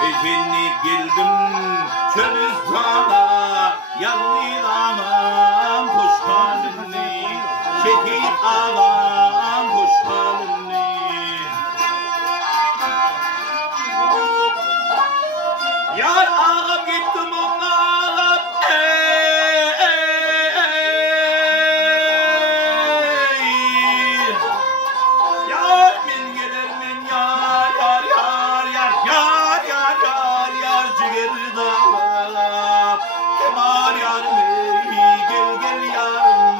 Cennet geldim çölüstana, yalnız anam hoş halini, şehit ağam hoş halini. Yar ağam gittim onlara, yar men gelir men yar yar yar yar yar yar yar yar ciğer dağlar, kemal yarım ey gel gel yarım.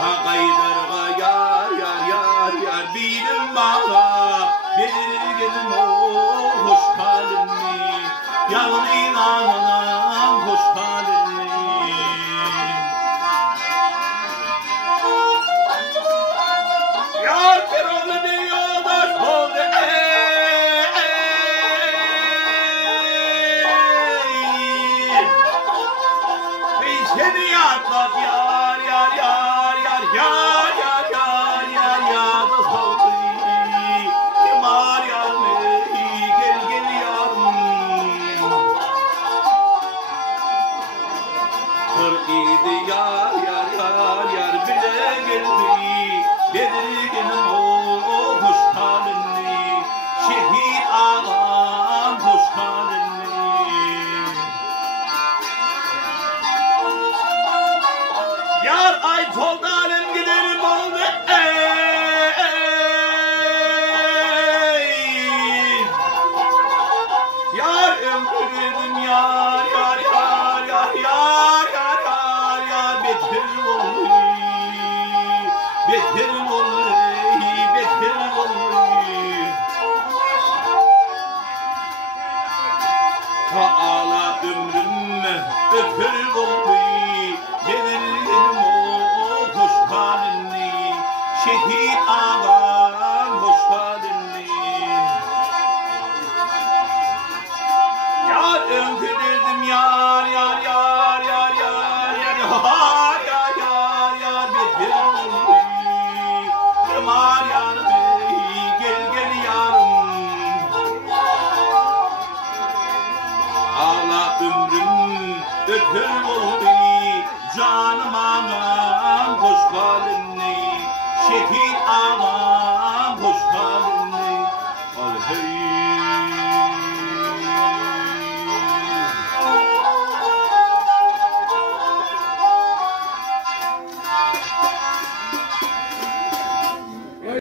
Ha kaydarga yar yar yar yar bilim bana, belirgenim o hoş halini, yalın inanam hoş halini. Yar kerole de yoldaş oldu ey seni yatlat yar yar yar yar yar yar yar yar yar da soldu kemal yarım ey gel gel yarım. Kır idi yar yar yar yar bile geldi, belirgenim o hoş halini, şehit ağam hoş halini. Yar ay soldanım giderim oldu ey. Yar ömrüm yar yar yar yar yar yar yar yar beterim oldu, beterim oldu, beterim oldu. Taala ömrüm öpür oldu, belirgenim o hoş halini, şehit ağam hoş halini. Yar öldürdüm yar yar yar yar yar yar yar yar yar yar beterim oldu, kemal yarım ey gel gel yarım. Ağla ömrüm öpür oldu, canım anam